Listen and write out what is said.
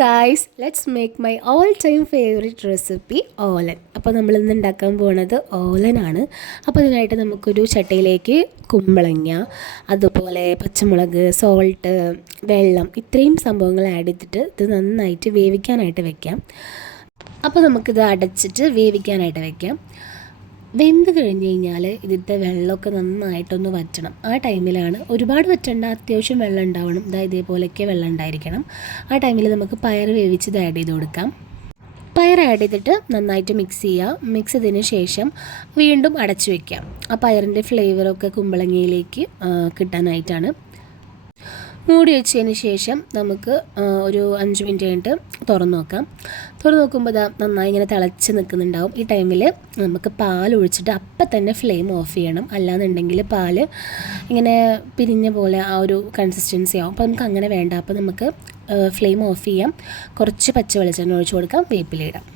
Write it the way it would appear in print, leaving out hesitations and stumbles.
Guys, let's make my all time favourite recipe olan. അപ്പോൾ നമ്മളിന്ന് ഉണ്ടാക്കാൻ പോകുന്നത് ഓലനാണ്. അപ്പോൾ അതിനായിട്ട് നമുക്കൊരു ചട്ടിയിലേക്ക് കുമ്പളങ്ങ, അതുപോലെ പച്ചമുളക്, സോൾട്ട്, വെള്ളം, ഇത്രയും സംഭവങ്ങൾ ആഡ് ചെയ്തിട്ട് ഇത് നന്നായിട്ട് വേവിക്കാനായിട്ട് വെക്കാം. അപ്പോൾ നമുക്കിത് അടച്ചിട്ട് വേവിക്കാനായിട്ട് വെക്കാം. വെന്ത് കഴിഞ്ഞ് കഴിഞ്ഞാൽ ഇതിൻ്റെ വെള്ളമൊക്കെ നന്നായിട്ടൊന്ന് വറ്റണം. ആ ടൈമിലാണ്, ഒരുപാട് വറ്റണ്ട, അത്യാവശ്യം വെള്ളം ഉണ്ടാവണം. ഇതേപോലെയൊക്കെ വെള്ളം ഉണ്ടായിരിക്കണം. ആ ടൈമിൽ നമുക്ക് പയർ വേവിച്ചത് ആഡ് ചെയ്ത് കൊടുക്കാം. പയർ ആഡ് ചെയ്തിട്ട് നന്നായിട്ട് മിക്സ് ചെയ്യുക. മിക്സ് ചെയ്തതിന് ശേഷം വീണ്ടും അടച്ചു വയ്ക്കാം. ആ പയറിൻ്റെ ഫ്ലേവറൊക്കെ കുമ്പളങ്ങയിലേക്ക് കിട്ടാനായിട്ടാണ്. മൂടി വെച്ചതിന് ശേഷം നമുക്ക് ഒരു 5 മിനിറ്റ് കഴിഞ്ഞിട്ട് തുറന്ന് നോക്കാം. തുറന്ന് നോക്കുമ്പോൾ നന്നായി ഇങ്ങനെ തിളച്ച് നിൽക്കുന്നുണ്ടാവും. ഈ ടൈമിൽ നമുക്ക് പാൽ ഒഴിച്ചിട്ട് അപ്പം തന്നെ ഫ്ലെയിം ഓഫ് ചെയ്യണം. അല്ലാന്നുണ്ടെങ്കിൽ പാൽ ഇങ്ങനെ പിരിഞ്ഞ പോലെ ആ ഒരു കൺസിസ്റ്റൻസി ആവും. അപ്പോൾ നമുക്ക് അങ്ങനെ വേണ്ട. അപ്പോൾ നമുക്ക് ഫ്ലെയിം ഓഫ് ചെയ്യാം. കുറച്ച് പച്ച വെളിച്ചെണ്ണ ഒഴിച്ച് കൊടുക്കാം. വേപ്പിലയിടാം.